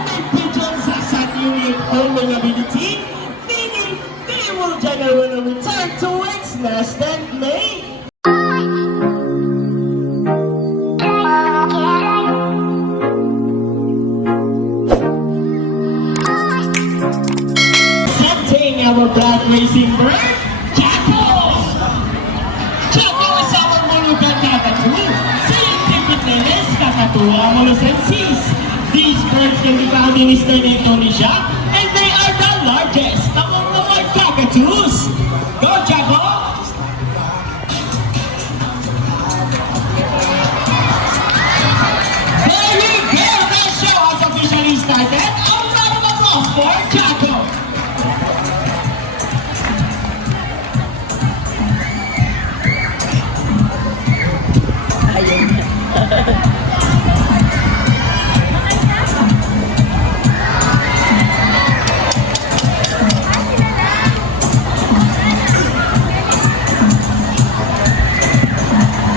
homemade pigeons has unusual homing ability, meaning they will generally return to its nest and mate. Accepting our black racing bird, Jackal! Jackal is our Molucan Kakatu. Scientific name is Kakatua molucensis. These birds can be found in eastern Indonesia, and they are the largest among the white cockatoos. Go, Jackal! There you go! The show has officially started. A round of applause for Jackal!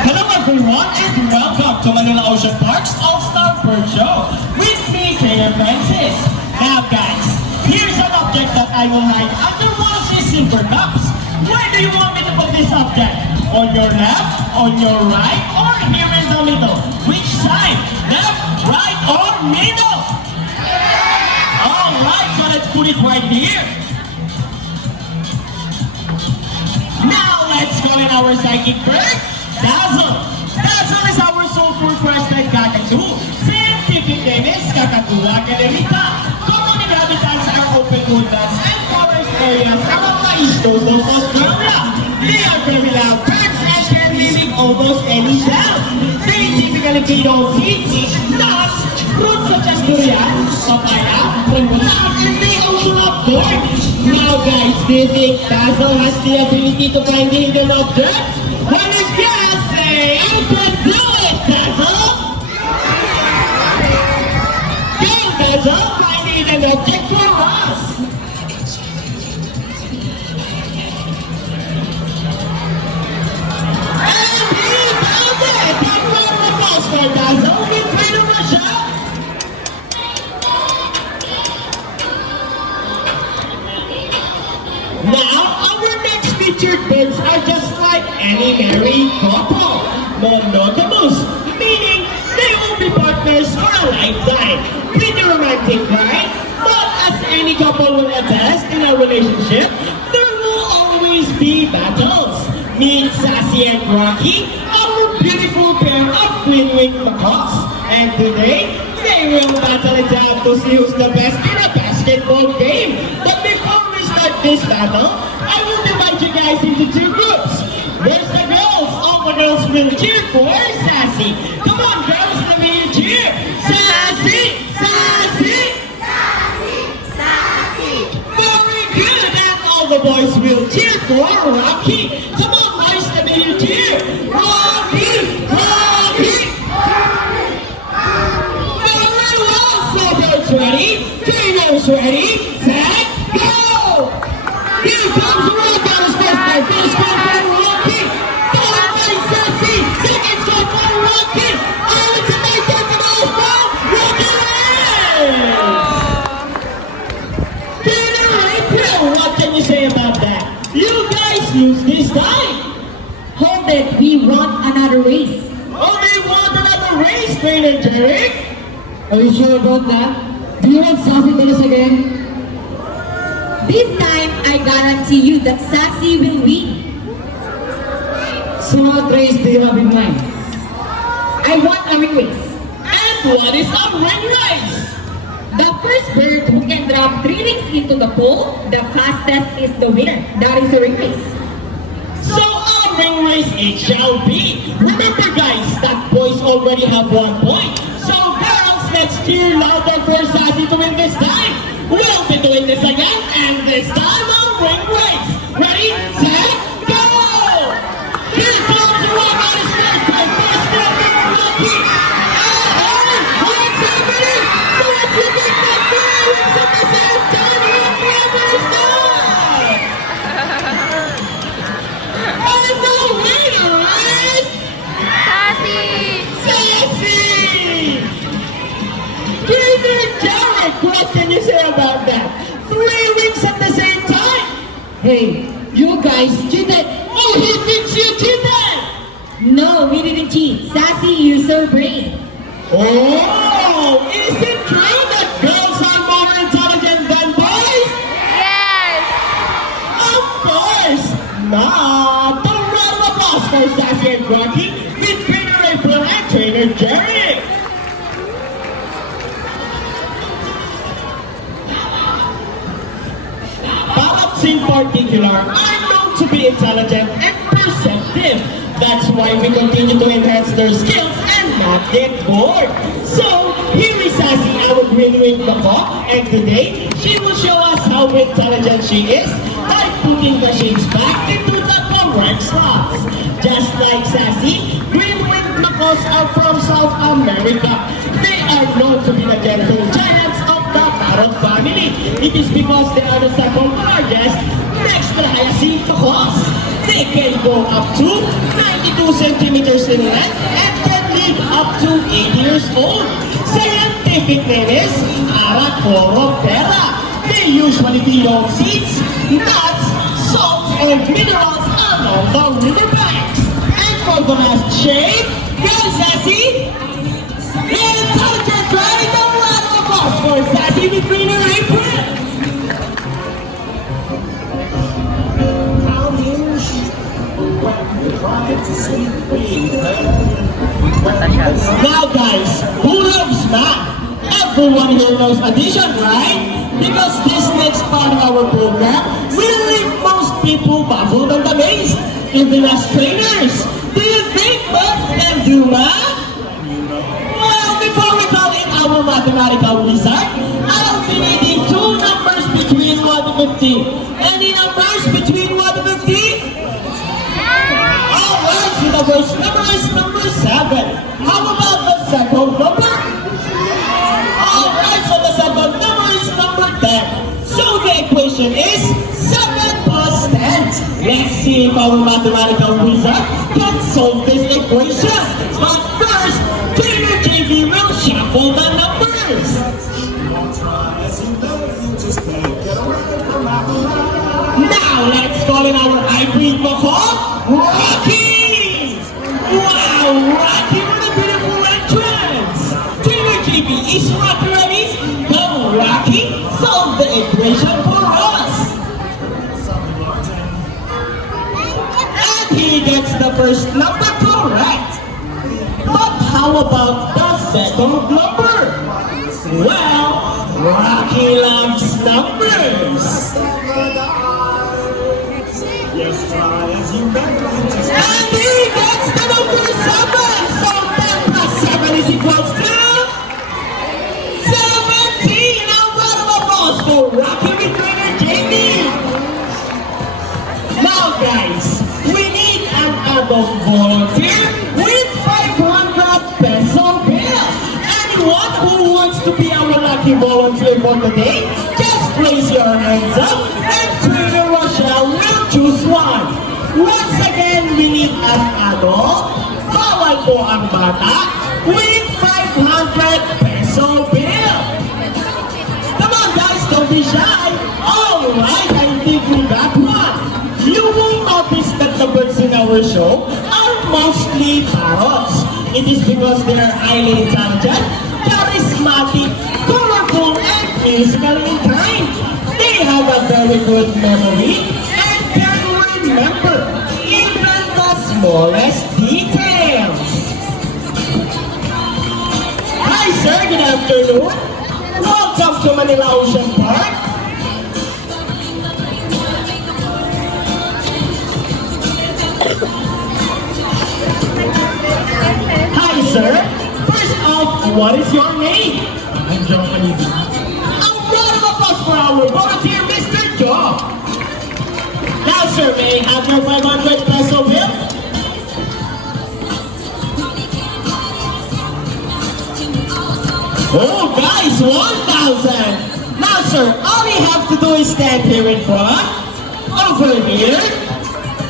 Hello everyone and welcome to Manila Ocean Park's All-Star Bird Show with me, Trainer Francis. Now guys, here's an object that I will hide under one of these silver cups. Where do you want me to put this object? On your left, on your right, or here in the middle? Which side? Left, right, or middle? Alright, so let's put it right here. Now let's call in our psychic bird, Dazzle. Dazzle is our soulful crested cockatoo. Scientific name is Kakatua calerita. Common inhabitants are open woodlands and forest areas around the east coast of Australia. They are very loud birds and can mimic almost any sound. They typically feed on seeds, nuts, fruits such as durian, papaya, rambutan, and they also love thorns. Now guys, do you think Dazzle has the ability to find the hidden object? When is yes, say you can do it, Dazzle! Go, Dazzle, find the hidden object for us! And he found it! That round of applause for Dazzle. Big fan of the show! Now, our next featured birds are just like any married couple, monogamous, meaning they will be partners for a lifetime. Pretty romantic, right? But as any couple will attest in a relationship, there will always be battles. Meet Sassy and Rocky, our beautiful pair of twin-winged macaws. And today, they will battle it out to see who's the best in a basketball game. But before we start this battle, I will divide you guys into two groups. There's the girls. All the girls will cheer for Sassy. Come on, girls, let me cheer. Sassy! Sassy! Sassy, sassy. Very good. And all the boys will cheer for Rocky. Come on, boys, let me cheer. Rocky! Rocky! Very well. So birds ready? Trainers ready? Set, go! Here comes Rocky on his first time. First one for Rocky. Followed by Sassy. Second shot for Rocky. All it's a nice time for the ball. Rocky wins! Trainer April, what can you say about that? You guys lose this time. Hold it, we want another race. Oh, they want another race, Trainer Derek? Are you sure about that? Do you want Sassy to lose again? This time, I guarantee you that Sassy will win. So what race do you have in mind? I want a ring race. And what is a ring race? The first bird who can drop 3 rings into the pole, the fastest is the winner. That is a ring race. So a ring race it shall be. Remember guys, that boys already have 1 point. So girls, let's cheer louder for Sassy to win this time. We'll be doing this again, and this time a ring race. Ready, set, go! Here comes Rock on his first time. First one for Rocky. What's happening? What's the big number? It's at the same time. Whoever is that? And the winner is Sassy! Sassy! Trainer Derek, can you say about that? 3 weeks at the same time! Hey, you guys cheated! Oh, he thinks you cheated! No, we didn't cheat. Sassy used her brain. Oh, is it true that girls are more intelligent than boys? Yes! Of course! Now, the round of applause for Sassy and Rocky with Trainer April and Trainer Jerry! Parrots in particular are known to be intelligent and perceptive. That's why we continue to enhance their skills and not get bored. So, here is Sassy, our green wing macaw, and today, she will show us how intelligent she is by putting the shapes back into the correct slots. Just like Sassy, green wing macaws are from South America. They are known to be the gentle giants of the parrot family. It is because they are the second largest next to the hyacinth macaws. They can go up to 92 centimeters in length and can live up to 8 years old. Scientific name is Aracoroptera. They usually feed on seeds, nuts, salts, and minerals along the riverbanks. And for the last shape, go Sassy! Intelligent right? The round of applause for Sassy with Trainer April! Now guys, who loves math? Everyone here knows addition, right? Because this next part of our program will leave most people baffled and amazed. Even as trainers, do you think both can do math? Well, before we call in our mathematical wizard, I'll be needing 2 numbers between 1 to 50. Any numbers between 1 to 50? Alright, so the first number is number 7. How about the second number? Alright, so the second number is number 10. So the equation is 7 plus 10. Let's see if our mathematical wizard can solve this equation. But first, Trainer JV will shuffle the numbers. Now let's call in our hybrid macaw, Rocky! Wow, Rocky, what a beautiful entrance! Trainer JB, is Rocky ready? Come, Rocky, solve the equation for us! And he gets the first number correct. But how about the second number? Well, Rocky loves numbers. And he gets the number 7. So 10 plus 7 is equals to 17. Now round of applause for Rocky with Trainer JD. Now guys, we need an adult volunteer with 500 peso bill. Anyone who wants to be our lucky volunteer for today, just raise your hands up and Trainer Rochelle will choose one. Once again, we need an adult, bawal po ang bata, with 500 peso bill. Come on guys, don't be shy. Alright, I think we got one. You will notice that the birds in our show are mostly parrots. It is because they are highly intelligent, charismatic, colorful, and musical in kind. They have a very good memory and can remember even the smallest details. Hi sir, good afternoon. Welcome to Manila Ocean Park. Hi sir, first off, what is your name? I'm John Panidi. A round of applause for our volunteer, Mr. Joe. Now sir, may I have your 500 peso bill? Oh guys, 1,000. Now sir, all you have to do is stand here in front, over here,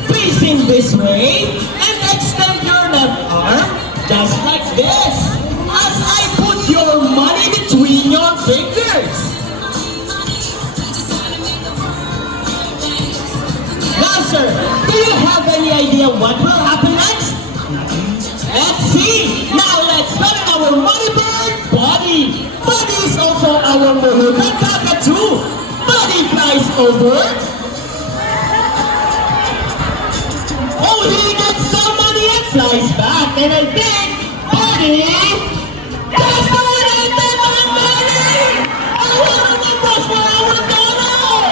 facing this way, and extend your left arm, just like this, as I put your money between your fingers. Buddy! Buddy is also our Mohogan Kakatu! Buddy flies over. Oh, he gets some money and flies back. And I think Buddy gets more than my money! I want to cross for our dollar!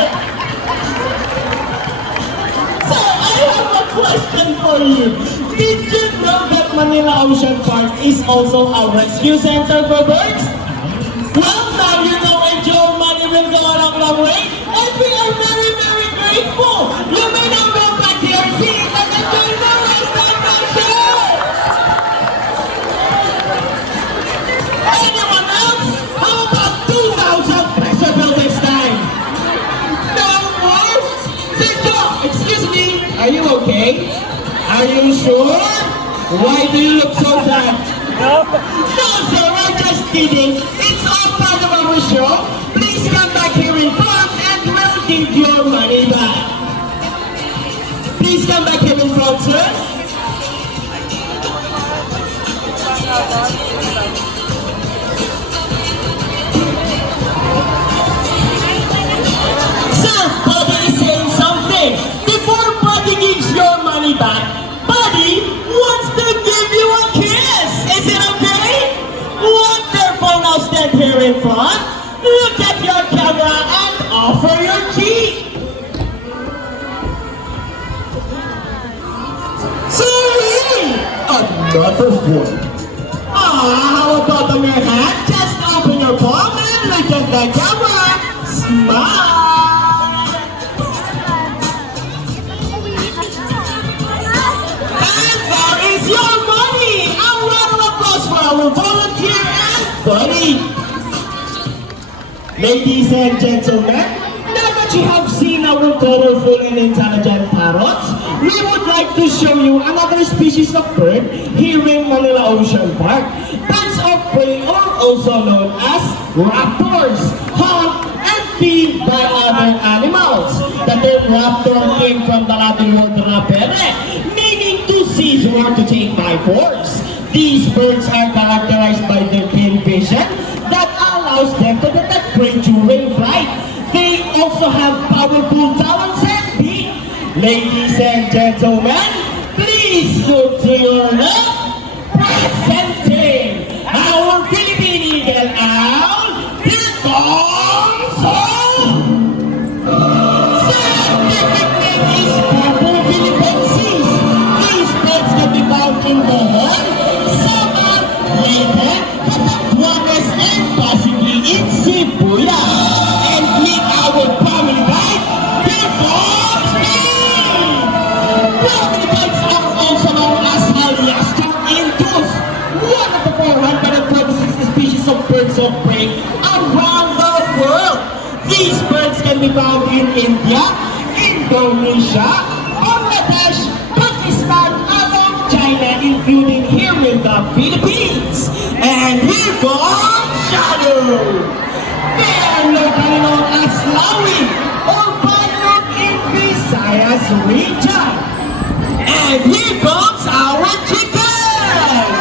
So I have a question for you. Did you know that Manila Ocean Park is also a rescue center for birds? Well, now you know, and your money will go a long way, and we are very, very grateful. You may now go back to your seat and enjoy the rest of the show. Anyone else? How about 2,000 peso bill this time? No more? Sito, excuse me, are you okay? Are you sure? Why do you look so sad? No, sir, we're just kidding. It's all part of our show. Please come back here in front and we'll give your money back. Please come back here in front, sir. Sir, Buddy is saying something. Before Buddy gives your money back, Buddy wants to give you a kiss. Is it okay? Wonderful. Now stand here in front. Look at your camera and offer your cheek. Sorry. Another one. How about on your hand? Just open your palm and look at the camera. Smile. And there is your money. A round of applause for our volunteer and Buddy. Ladies and gentlemen, now that you have seen our colorful and intelligent parrots, we would like to show you another species of bird here in Manila Ocean Park. Birds of prey are also known as raptors, hunt and feed by other animals. The term raptor came from the Latin word rapere, meaning to seize or to take by force. These birds are characterized by their keen vision that allows them to detect prey during flight. They also have powerful talons and beak. Ladies and gentlemen, please look to your left, presenting our Philippine Eagle Owl. Here comes home! Scientific name is Purple Philippensis. These birds can be found in Bohol, Samar, Leyte, Catanduanes, and possibly in Cebuya. And meet our family guide, here comes me! Family guides are also known as Haliastic Indus, one of the 426 species of birds of prey around the world. These birds can be found in India, Indonesia, Bangladesh, Pakistan, along China, including here in the Philippines. And here comes Shadow. They are locally known as Lawi or Bayok in Visayas region. And here comes our chickens.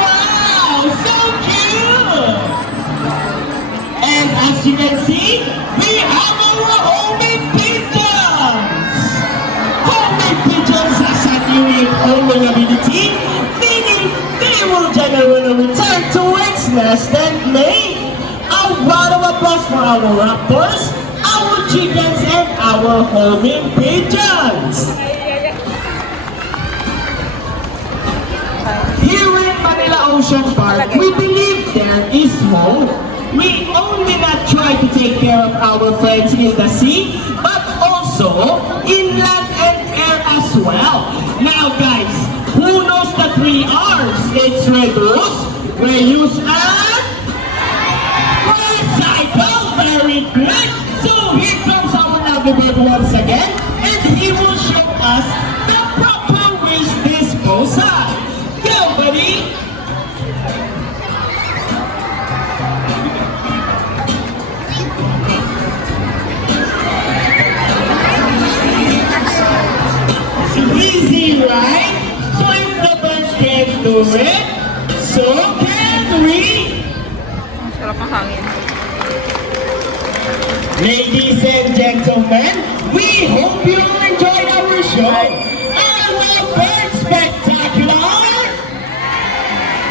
Wow, so cute. And as you can see, we have our homing pigeons. Homing pigeons has a unique homing ability, meaning they will generally return to its nest and mate. A round of applause for our raptors, our chickens, and our homing pigeons. Here in Manila Ocean Park, we believe there is hope. We only not try to take care of our friends in the sea, but also in land and air as well. Now guys, who knows the 3 R's? It's reduce, reuse, and recycle. Very good. So here comes our lovely bird once again, and he will show us the proper waste disposal. Go, buddy. Easy, right? So if the birds can't do it, so can we. Sarap ang hangin. Ladies and gentlemen, we hope you enjoyed our show. Our Wild Bird Spectacular!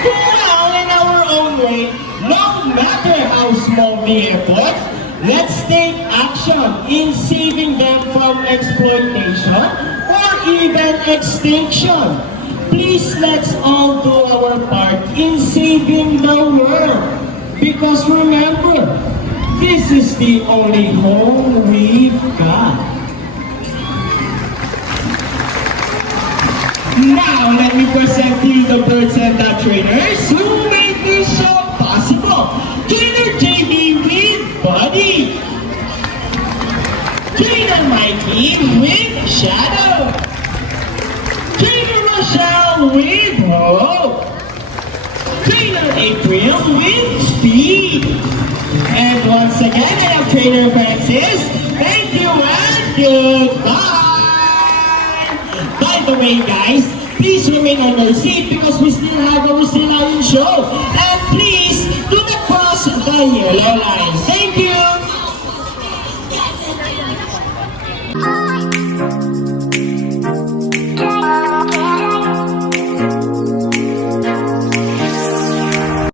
Well, in our own way, no matter how small the effort, let's take action in saving them from exploitation or even extinction. Please let's all do our part in saving the world. Because remember, this is the only home we've got. Now, let me present to you the birds and the trainers who made this show possible. Trainer JB with Buddy. Trainer Mikey with Shadow. Trainer Rochelle with Hope. Trainer April with Speed. And once again, I am Trainer Francis. Thank you and goodbye. By the way, guys, please remain on your seat because we still have our Sinayong show. And please do not cross the yellow line. Thank you.